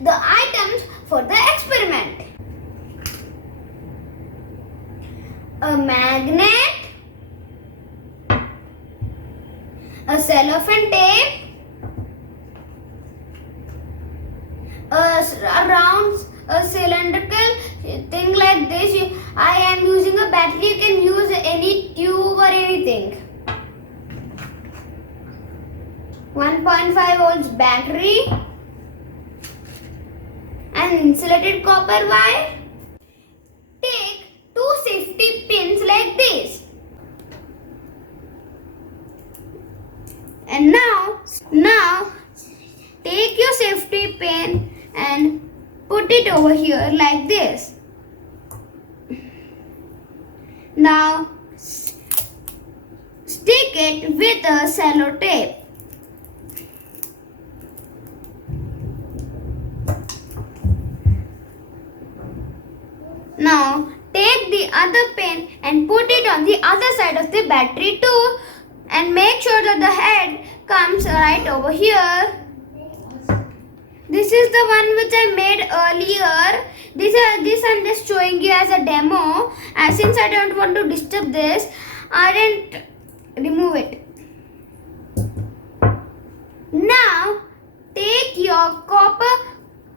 the items for the experiment. A magnet, a cellophane tape, a round cylindrical thing like this. I am using a battery. You can use any tube or anything. 1.5 volts battery, an insulated copper wire. Take two safety pins like this. And now take your safety pin and put it over here like this. Now stick it with a cello tape. Now take the other pin and put it on the other side of the battery too, and make sure that the head comes right over here. This is the one which I made earlier. This I'm just showing you as a demo. And since I don't want to disturb this, I didn't remove it. Now take your copper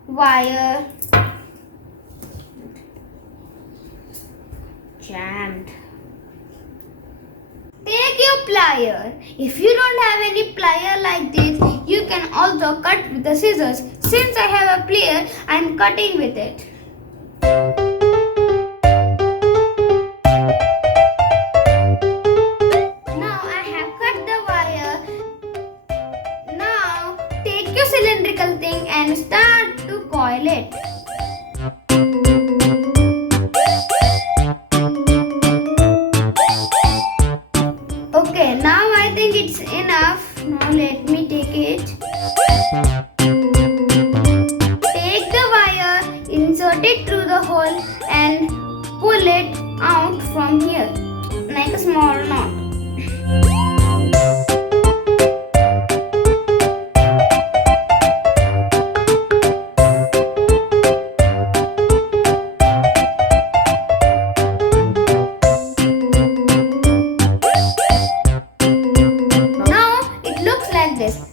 wire. Jammed. Take your plier. If you don't have any plier like this, you can also cut with the scissors. Since I have a plier, I am cutting with it. Now I have cut the wire. Now take your cylindrical thing and start to coil it. Okay, now I think it's enough. Now let me take it. Take the wire, insert it through the hole and pull it out from here like a small knot.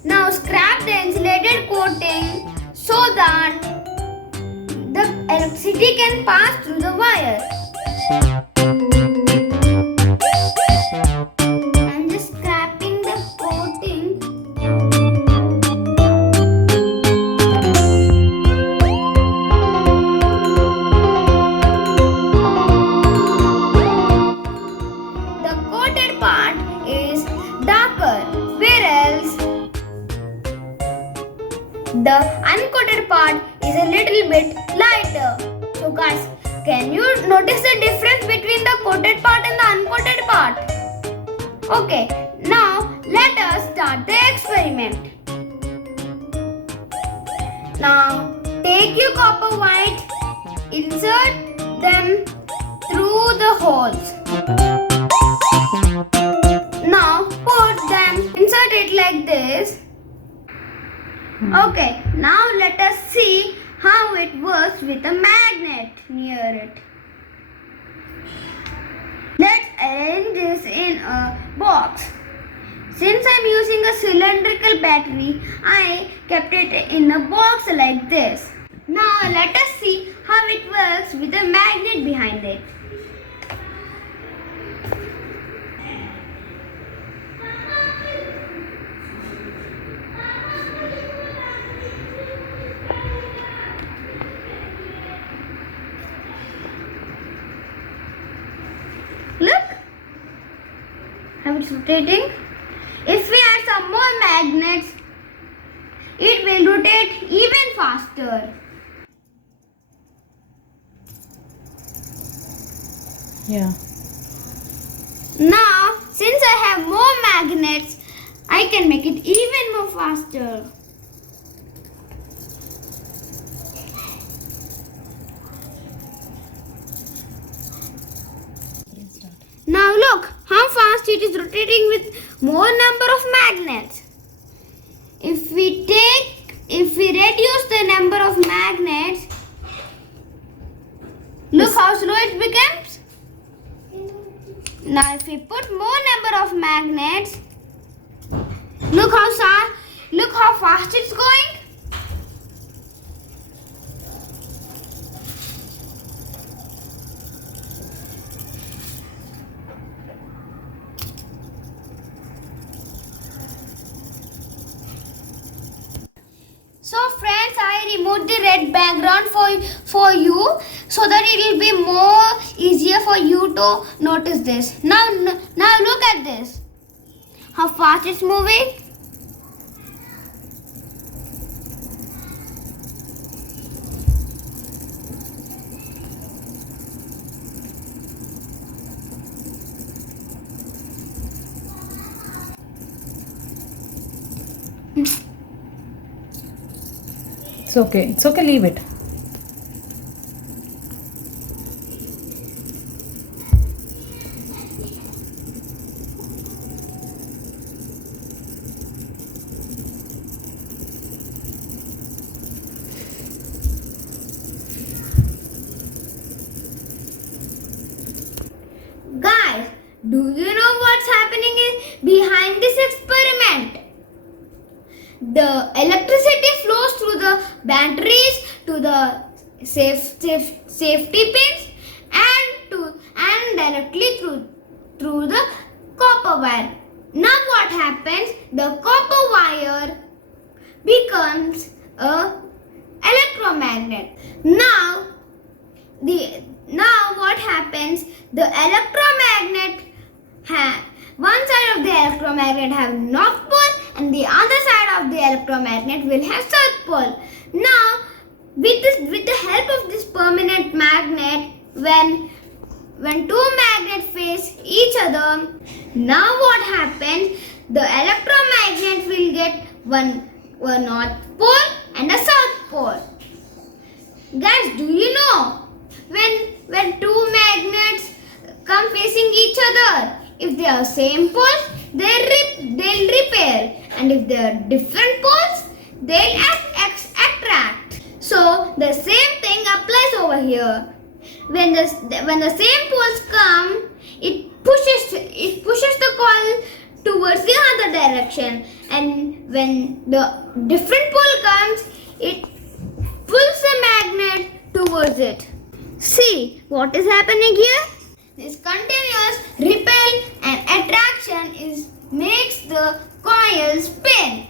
Now scrap the insulated coating so that the electricity can pass through the wire. I'm just scrapping the coating. The coated part is darker, whereas the uncoated part is a little bit lighter. So guys, can you notice the difference between the coated part and the uncoated part? Okay, now let us start the experiment. Now take your copper wire, insert them through the holes. Now put them, insert it like this. Okay, now let us see how it works with a magnet near it. Let's arrange this in a box. Since I'm using a cylindrical battery, I kept it in a box like this. Now let us see how it works with a magnet behind it. Look how it's rotating. If we add some more magnets, it will rotate even faster. Yeah. Now, since I have more magnets, I can make it even more faster. Now look how fast it is rotating with more number of magnets. If we reduce the number of magnets, we put more number of magnets, look how fast it's going. So friends, I removed the red background for you so that it will be more easier for you to notice this. Now look at this. How fast it's moving. It's okay, leave it. Guys, do you know what's happening behind this experiment? The electricity flows through the batteries to the safety pins and directly through the copper wire. Now what happens? The copper wire becomes a electromagnet. Now what happens? The electromagnet one side of the electromagnet have north pole and the other side of the electromagnet will have south pole. Now with the help of this permanent magnet, when two magnets face each other, now what happens? The electromagnet will get one north pole and a south pole. Guys, do you know when two magnets come facing each other, if they are same poles, they'll repel, and if they are different poles, they'll attract. So the same thing applies over here. When the same poles come, it pushes the coil towards the other direction, and when the different pole comes, it pulls the magnet towards it. See what is happening here? This continuous repel and attraction makes the coil spin.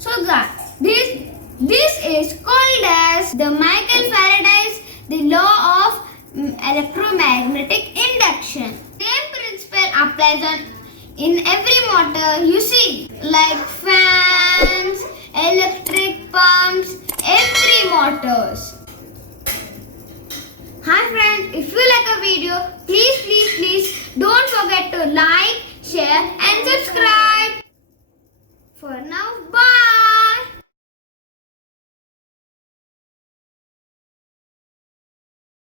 So guys, this is called as the Michael Faraday's the law of electromagnetic induction. Same principle applies in every motor you see, like fans, electric pumps, every motors. Hi friends, if you like a video, please don't forget to like, share and subscribe. For now, bye.